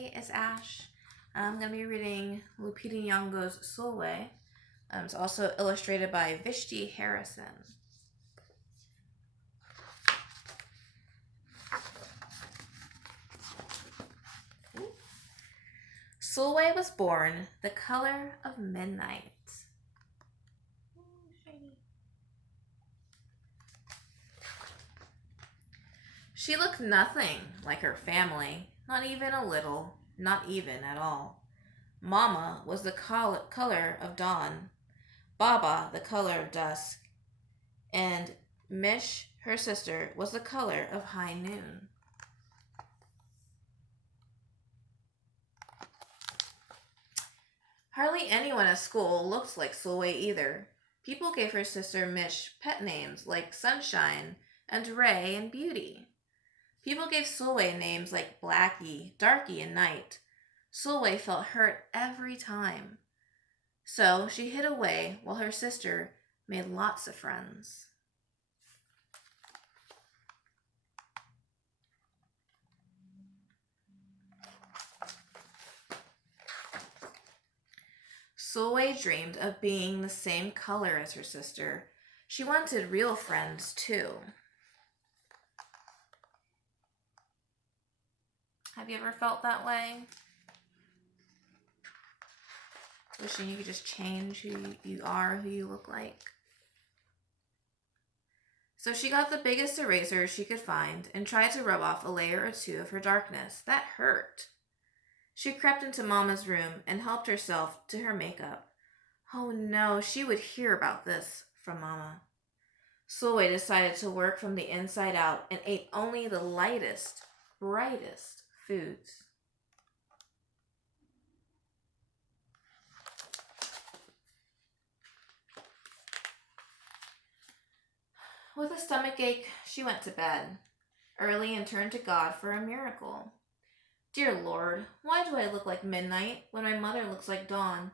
Hey, it's Ash. I'm going to be reading Lupita Nyong'o's Sulwe. It's also illustrated by Vishti Harrison. Sulwe was born the color of midnight. She looked nothing like her family, not even a little, not even at all. Mama was the color of dawn, Baba the color of dusk, and Mish, her sister, was the color of high noon. Hardly anyone at school looked like Sulwe either. People gave her sister Mish pet names like Sunshine and Ray and Beauty. People gave Sulwe names like Blackie, Darky, and Night. Sulwe felt hurt every time. So she hid away while her sister made lots of friends. Sulwe dreamed of being the same color as her sister. She wanted real friends too. Have you ever felt that way? Wishing you could just change who you are, who you look like? So she got the biggest eraser she could find and tried to rub off a layer or two of her darkness. That hurt. She crept into Mama's room and helped herself to her makeup. Oh no, she would hear about this from Mama. Sulwe decided to work from the inside out and ate only the lightest, brightest foods. With a stomachache, she went to bed early and turned to God for a miracle. Dear Lord, why do I look like midnight when my mother looks like dawn?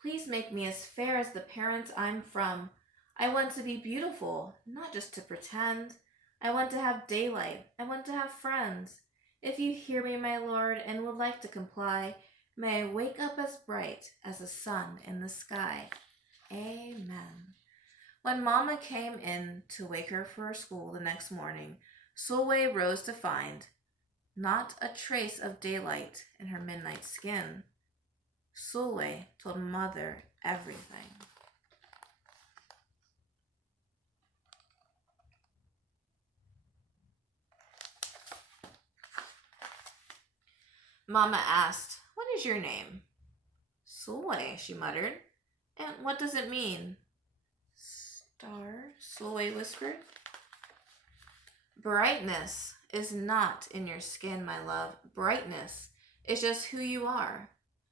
Please make me as fair as the parents I'm from. I want to be beautiful, not just to pretend. I want to have daylight. I want to have friends. If you hear me, my Lord, and would like to comply, may I wake up as bright as the sun in the sky. Amen. When Mama came in to wake her for school the next morning, Sulwe rose to find not a trace of daylight in her midnight skin. Sulwe told Mother everything. Mama asked, "What is your name?" "Sulwe," she muttered. "And what does it mean?" "Star," Sulwe whispered. "Brightness is not in your skin, my love. Brightness is just who you are.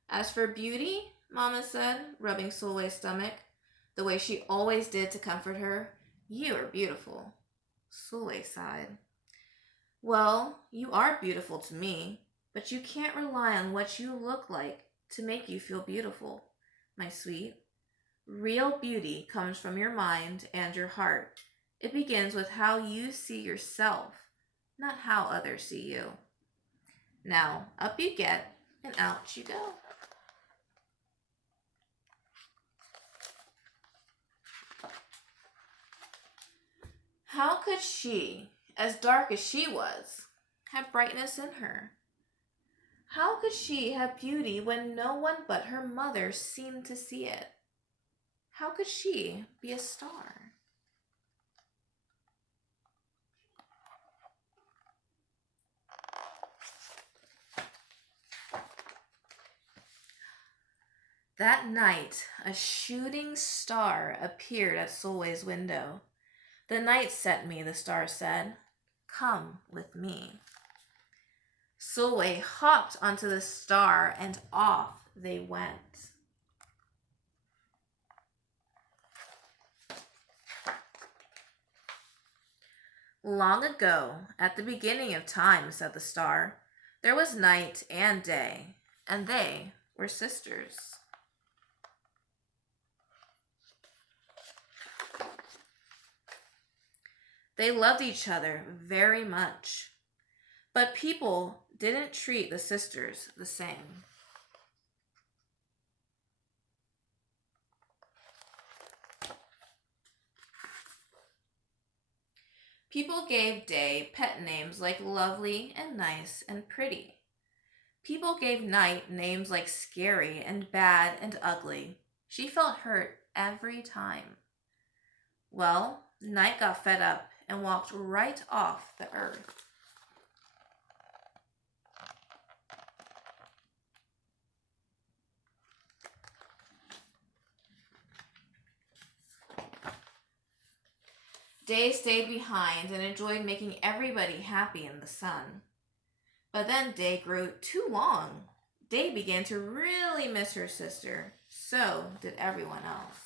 As for beauty," Mama said, rubbing Sulwe's stomach, the way she always did to comfort her, "you are beautiful." Sulwe sighed. "Well, you are beautiful to me, but you can't rely on what you look like to make you feel beautiful, my sweet. Real beauty comes from your mind and your heart. It begins with how you see yourself, not how others see you. Now, up you get, and out you go." How could she, as dark as she was, have brightness in her? How could she have beauty when no one but her mother seemed to see it? How could she be a star? That night, a shooting star appeared at Sulwe's window. "The night sent me," the star said. "Come with me." Sulwe hopped onto the star and off they went. "Long ago, at the beginning of time," said the star, "there was night and day, and they were sisters." They loved each other very much. But people didn't treat the sisters the same. People gave Day pet names like Lovely and Nice and Pretty. People gave Night names like Scary and Bad and Ugly. She felt hurt every time. Well, Night got fed up and walked right off the earth. Day stayed behind and enjoyed making everybody happy in the sun. But then Day grew too long. Day began to really miss her sister. So did everyone else.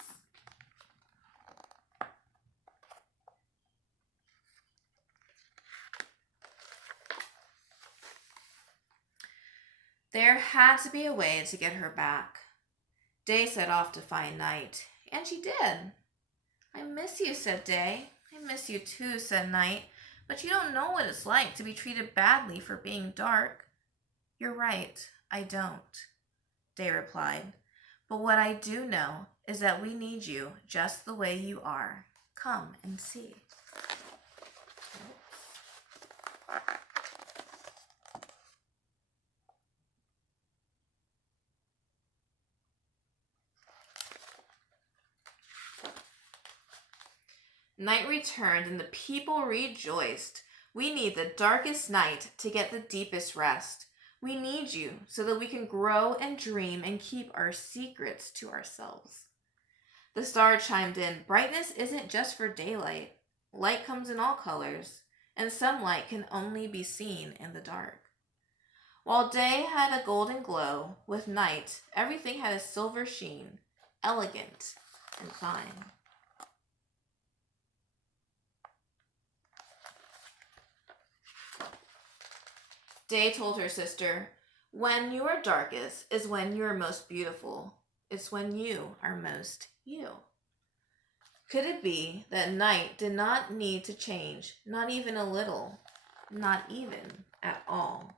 There had to be a way to get her back. Day set off to find Night, and she did. I miss you, said Day. I miss you too, said Night. But you don't know what it's like to be treated badly for being dark. You're right, I don't, Day replied. But what I do know is that we need you just the way you are. Come and see. Night returned and the people rejoiced. We need the darkest night to get the deepest rest. We need you so that we can grow and dream and keep our secrets to ourselves. The star chimed in, brightness isn't just for daylight. Light comes in all colors, and some light can only be seen in the dark. While day had a golden glow, with night everything had a silver sheen, elegant and fine. Day told her sister, when you are darkest is when you are most beautiful. It's when you are most you. Could it be that Night did not need to change, not even a little, not even at all?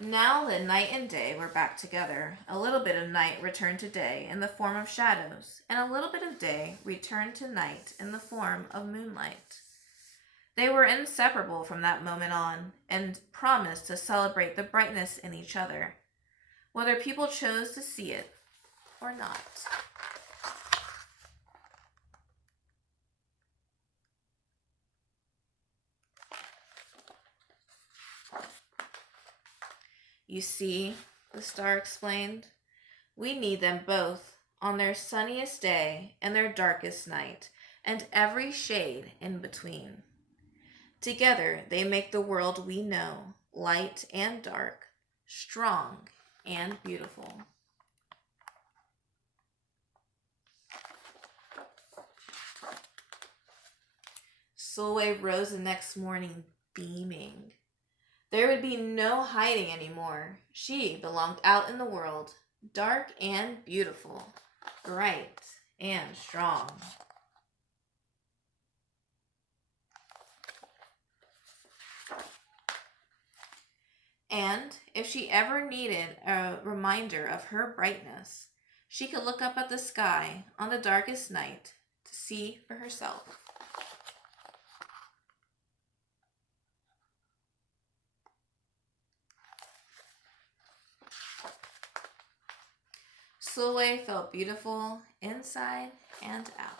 Now that Night and Day were back together, a little bit of Night returned to Day in the form of shadows, and a little bit of Day returned to Night in the form of moonlight. They were inseparable from that moment on, and promised to celebrate the brightness in each other, whether people chose to see it or not. You see, the star explained, we need them both on their sunniest day and their darkest night, and every shade in between. Together they make the world we know, light and dark, strong and beautiful. Sulwe rose the next morning beaming. There would be no hiding anymore. She belonged out in the world, dark and beautiful, bright and strong. And if she ever needed a reminder of her brightness, she could look up at the sky on the darkest night to see for herself. Sulwe felt beautiful inside and out.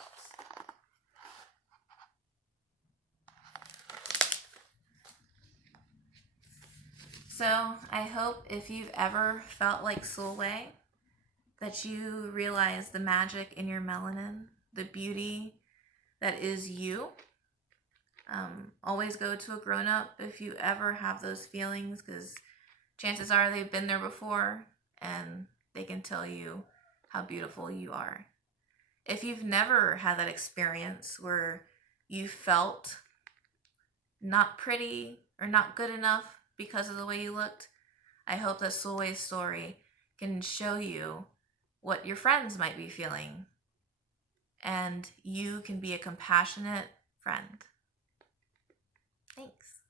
So I hope if you've ever felt like Sulwe, that you realize the magic in your melanin, the beauty that is you. Always go to a grown-up if you ever have those feelings, because chances are they've been there before and they can tell you how beautiful you are. If you've never had that experience where you felt not pretty or not good enough because of the way you looked, I hope that Sulwe's story can show you what your friends might be feeling and you can be a compassionate friend. Thanks.